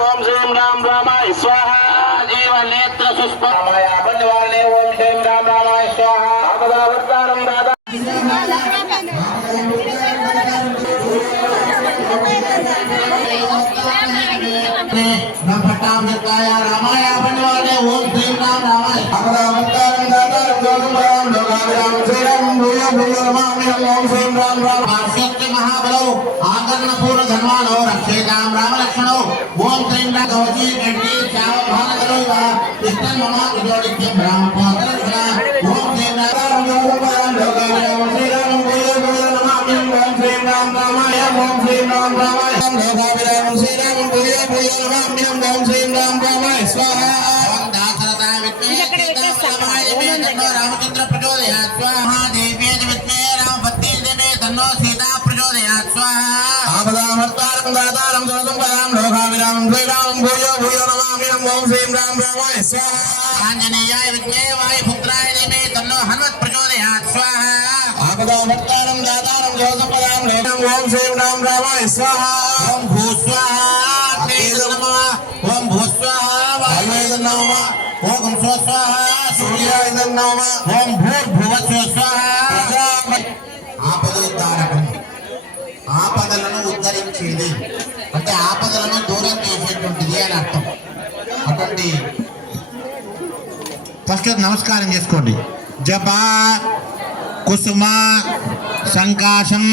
ఓం శ్రీం రామ్ రామాయ స్వాహ జీవ నేత్ర సుస్పమాయ బంధువాలే ఓం శ్రీం రామ్ రామాయ స్వాహ ఆపదావర్తానం దాదా భట్టామృతాయ రామాయ బంధువాలే ఓం శ్రీం రామ్ రామాయ ఆపదావర్తానం దాదా లోకం రామ్ లోకాభిరామ శ్రీరామ్ భూయ భూయ రమామ్యం ఓం శ్రీం రామ్ రామ పార్శ్వత్య మహాబలౌ ఆకర్ణ పూర్వ ధర్మాలో రక్షేతాం రామలక్ష్మణౌ ఓం శ్రీం రామ కవచి గడ్డి చావ భానగలో కృష్ణ మమ విజోడిత్య బ్రాహ్మ పోతలక్షణ ఓం శ్రీం రామ లోకాభిరామ శ్రీరామ్ భూయ భూయ రమామ్యం ఓం శ్రీం రామ్ రామాయ ఓం శ్రీం రామ్ రామాయ లోకాభిరామ శ్రీరామ్ భూయ భూయ రమామ్యం ఓం శ్రీం రామ్ రామాయ స్వాహ ఓం దాసరథా విద్మే సీతారామాయ దివ్యే తన్నో రామచంద్ర ప్రచోదయాత్ స్వాహా దేవ్యే విద్మే రామపత్ని దివ్యే తన్నో సీతా ప్రచోదయాత్ స్వాహా ఆపదామర్తారం దాతారం సరసంపదాం లోకాభిరామం శ్రీరామం భూయో భూయో నమామ్యం ఓం శ్రీం రామ్ రామాయ స్వాహ. ఆంజనేయాయ విద్మే వాయుపుత్రాయ దివ్యే తన్నో హనుమత్ ప్రచోదయాత్ స్వాహా. ఆపదామర్తారం దాతారం సరసంపదాం లోకం ఓం శ్రీం రామ్ రామాయ స్వాహ. ఓం అగ్నేయ నమః ఓం భూస్వాహా వాయువేద నమః ఓం స్వస్వాహా. సూర్యాయ సూర్యాయ నమ ఓం సంహరించేది అంటే ఆపదలను దూరం చేసేటువంటిది అని అర్థం. అటువంటి ఫస్ట్ నమస్కారం చేసుకోండి. జప కుసుమ సంకాశం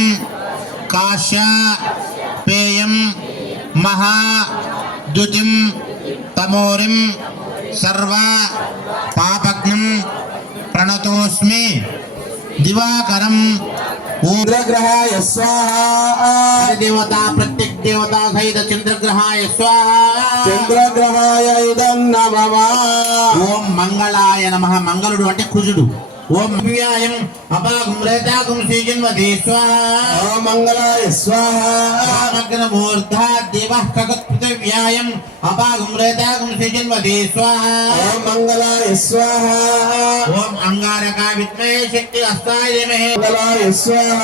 కాశ పేయం మహా ద్యుతిం తమోరిం సర్వ పాపజ్ఞం ప్రణతోస్మి. దివాకరం ఓం ఇంద్రగ్రహాయ స్వాహ దేవత ప్రత్యక్ దేవత సహిత చంద్రగ్రహాయ స్వాహ చంద్రగ్రహాయ ఇదం నమమా ఓం మంగళాయ నమ మంగళుడు అంటే కుజుడు। ఓం వ్యాయం అపాగం రేతాగం శ్రీజన్మదే స్వాహ। ఓం మంగళాయ స్వాహ। సమగ్రమూర్ధా దేవ కగత్పృథివ్యాయం అపాగం రేతాగం శ్రీజన్మదే స్వాహ। ఓం మంగళాయ స్వాహ। అంగారక విద్మే శక్తి అస్తాయ ధీమహి మంగళాయ స్వాహ.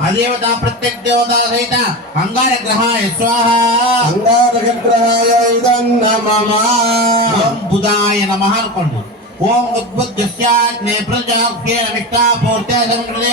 అదేవత ప్రత్యక్ దేవత సహిత అంగార గ్రహాయ స్వాహ. అంగారగ్రహాయ ఇదం నమమా ఓం బుధాయ నమః అనుకోండి. ఓం ఉద్బుద్ధస్యాగ్నే ప్రజాక్షేణ విష్టాపూర్తే సంకృతే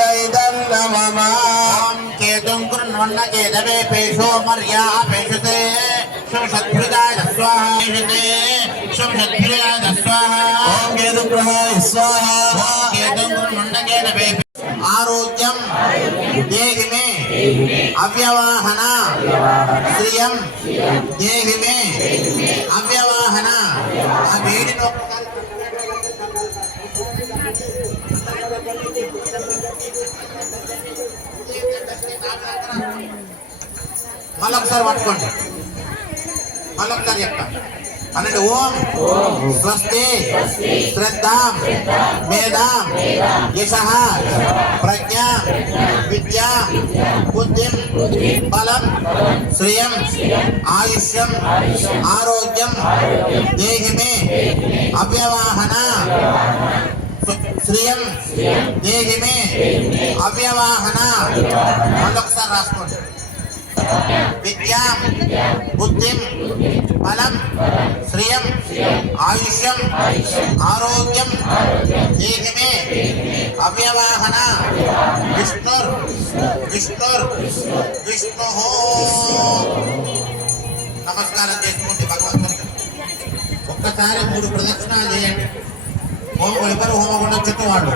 కేతుం కృణ్వన్న కేతవే పేషో మర్యా పేషతే. శంషద్భృదాయ స్వాహా పేషతే. శంషద్భృదాయ స్వాహా. ఓం కేతుగ్రహాయ స్వాహ. ఓం కేతుం కృణ్వన్న కేతవే ఆరోగ్యం దేహి మే. అవ్యవాహన శ్రియం దేహి మే. అవ్యవాహన. ఆ వేడిని ఒక్కసారి మళ్ళొకసారి పట్టుకోండి. మళ్ళొకసారి చెప్తాను అనండి ఓం. స్వస్తి. శ్రద్ధాం. మేధాం. యశ. ప్రజ్ఞ. విద్య. బుద్ధిం. బలం. శ్రియం. ఆయుష్యం. ఆరోగ్యం. దేహి మే అవ్యవాహన. శ్రియం. దేహి మే అవ్యవాహన. మళ్ళొకసారి రాసుకోండి. విద్యాం బుద్ధిం బలం శ్రియం ఆయుష్యం ఆరోగ్యం దేహిమే అవ్యవాహన విష్ణుర్ విష్ణుర్ విష్ణు. నమస్కారం చేసుకోండి భగవంతుడికి ఒక్కసారి మూడు ప్రదక్షిణాలు చేయండి. హోమ ఎవరు హోమగుండం చుట్టూ వాళ్ళు.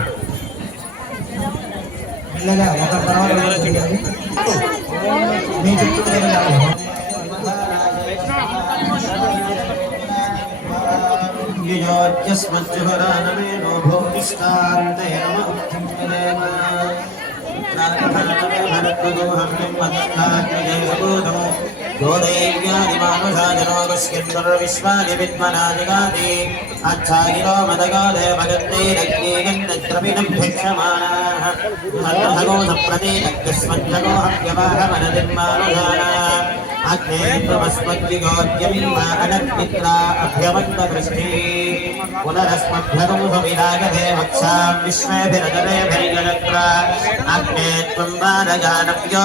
మెల్లగా ఒక తర్వాత ఒకరు చేయాలి. మీ చుట్టూ తిరగాలి. యోజ్యస్మజ్జుహరానమేనో భూమిష్టాంతే నమ ఉత్తింపదేవ భరద్వదోహం మద్ధాగ్రజేసబోధం गोदैव्यादिमानुषाजनोगस्किन्दुर्विश्वानि विद्मनादिगादि अच्छागिरो मदगो देवगन्धैरग्नेगन्धद्रविणं भिक्षमाणाः मन्मथगो सप्रतीतग्स्मज्जगो हव्यवाहमनदिर्मानुषाणा अग्ने त्वमस्मद्विगोद्यं मा अनग्नित्रा अभ्यवन्तदृष्टिः पुनरस्मभ्यगं सविदागते वक्षां विश्वेभिरजरेभिर्जनत्र अग्ने त्वं वानजानव्यो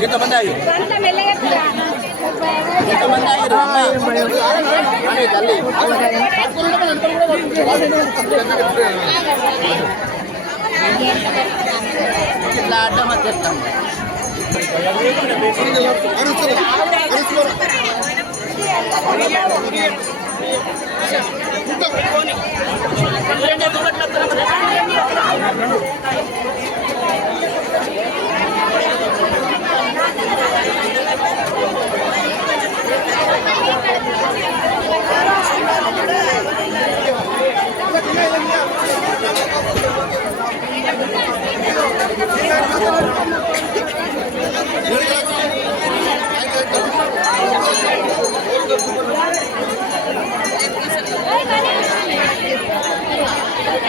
ఎంతమంది అయ్యి ఎంతమంది అయ్యి ఇట్లా ఆడమా చెప్తాం